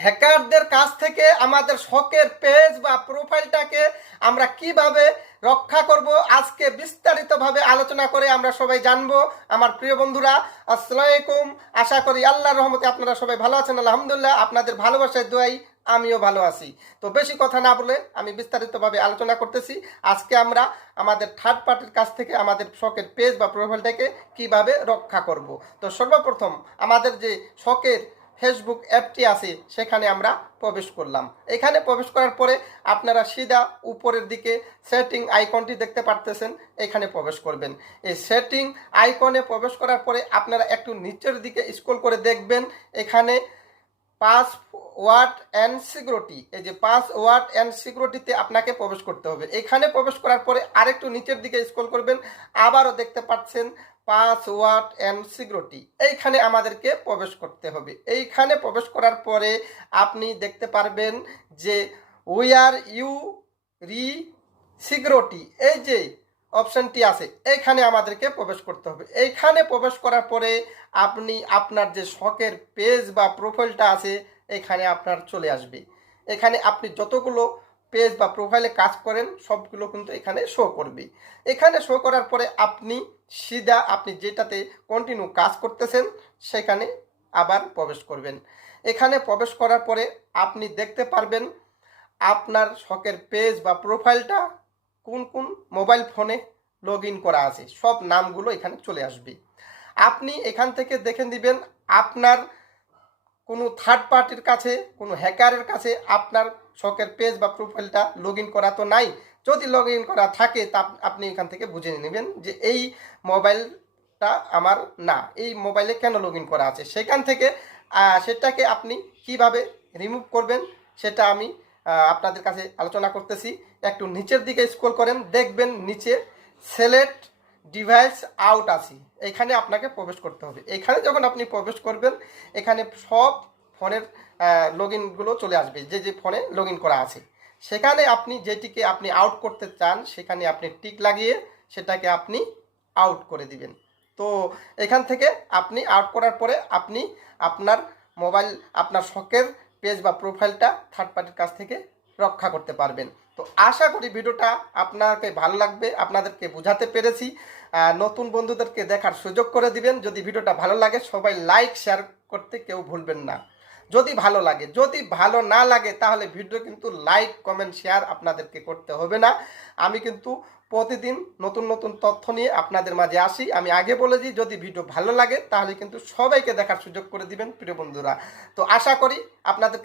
হ্যাকারদের কাছ থেকে আমাদের শখের পেজ বা প্রোফাইলটাকে আমরা কিভাবে রক্ষা করব আজকে বিস্তারিতভাবে আলোচনা করে আমরা সবাই জানবো। আমার প্রিয় বন্ধুরা, আসসালামু আলাইকুম। আশা করি আল্লাহর রহমতে আপনারা সবাই ভালো আছেন। আলহামদুলিল্লাহ, আপনাদের ভালোবাসায় দোয়াই আমিও ভালো আছি। তো বেশি কথা না বলে আমি বিস্তারিতভাবে আলোচনা করতেছি। আজকে আমরা আমাদের থার্ড পার্টির কাছ থেকে আমাদের শখের পেজ বা প্রোফাইলটাকে কিভাবে রক্ষা করব। তো সর্বপ্রথম আমাদের যে শখের ফেসবুক অ্যাপটি আছে সেখানে আমরা প্রবেশ করলাম। এখানে প্রবেশ করার পরে আপনারা সিধা উপরের দিকে সেটিং আইকনটি দেখতে পারতেছেন, এখানে প্রবেশ করবেন। এই সেটিং আইকনে প্রবেশ করার পরে আপনারা একটু নিচের দিকে স্ক্রল করে দেখবেন, এখানে পাসওয়ার্ড অ্যান্ড সিকিউরিটি, এই যে পাসওয়ার্ড অ্যান্ড সিকিউরিটিতে আপনাকে প্রবেশ করতে হবে। এখানে প্রবেশ করার পরে আরেকটু নিচের দিকে স্ক্রল করবেন, আবারও দেখতে পাচ্ছেন পাসওয়ার্ড অ্যান্ড সিকিউরিটি, এইখানে আমাদেরকে প্রবেশ করতে হবে। এইখানে প্রবেশ করার পরে আপনি দেখতে পারবেন যে উই আর ইউ রি সিকিউরিটি, এই যে অপশানটি আছে এইখানে আমাদেরকে প্রবেশ করতে হবে। এইখানে প্রবেশ করার পরে আপনি আপনার যে শখের পেজ বা প্রোফাইলটা আছে এখানে আপনার চলে আসবে। এখানে আপনি যতগুলো পেজ বা প্রোফাইলে কাজ করেন সবগুলো কিন্তু এখানে শো করবে। এখানে শো করার পরে আপনি সিধা আপনি যেটাতে কন্টিনিউ কাজ করতেছেন সেখানে আবার প্রবেশ করবেন। এখানে প্রবেশ করার পরে আপনি দেখতে পারবেন আপনার শখের পেজ বা প্রোফাইলটা কোন কোন মোবাইল ফোনে লগ ইন করা আছে, সব নামগুলো এখানে চলে আসবে। আপনি এখান থেকে দেখে নেবেন আপনার কোনো থার্ড পার্টির কাছে, কোনো হ্যাকারের কাছে আপনার শখের পেজ বা প্রোফাইলটা লগ ইন করা তো নাই। যদি লগ ইন করা থাকে তা আপনি এখান থেকে বুঝে নেবেন যে এই মোবাইলটা আমার না, এই মোবাইলে কেন লগ ইন করা আছে। সেখান থেকে সেটাকে আপনি কিভাবে রিমুভ করবেন সেটা আমি আপনাদের কাছে আলোচনা করতেছি। একটু নিচের দিকে স্ক্রল করেন, দেখবেন নিচে সিলেক্ট ডিভাইস আউট আছে, এখানে আপনাকে প্রবেশ করতে হবে। এখানে যখন আপনি প্রবেশ করবেন এখানে সব ফোনের লগ ইনগুলো চলে আসবে, যে যে ফোনে লগ ইন করা আছে। সেখানে আপনি যেটিকে আপনি আউট করতে চান সেখানে আপনি টিক লাগিয়ে সেটাকে আপনি আউট করে দিবেন। তো এখান থেকে আপনি আউট করার পরে আপনি আপনার মোবাইল, আপনার শখের পেজ বা প্রোফাইলটা থার্ড পার্টির কাছ থেকে রক্ষা করতে পারবেন। তো আশা করি ভিডিওটা আপনাকে ভালো লাগবে, আপনাদেরকে বোঝাতে পেরেছি। নতুন বন্ধুদেরকে দেখার সুযোগ করে দিবেন। যদি ভিডিওটা ভালো লাগে সবাই লাইক শেয়ার করতে কেউ ভুলবেন না। যদি ভালো লাগে, যদি ভালো না লাগে তাহলে ভিডিও কিন্তু লাইক কমেন্ট শেয়ার আপনাদেরকে করতে হবে না। আমি কিন্তু প্রতিদিন নতুন নতুন তথ্য নিয়ে আপনাদের মাঝে আসি। আমি আগে বলে দিই, যদি ভিডিও ভালো লাগে তাহলে কিন্তু সবাইকে দেখার সুযোগ করে দিবেন প্রিয় বন্ধুরা। তো আশা করি আপনাদের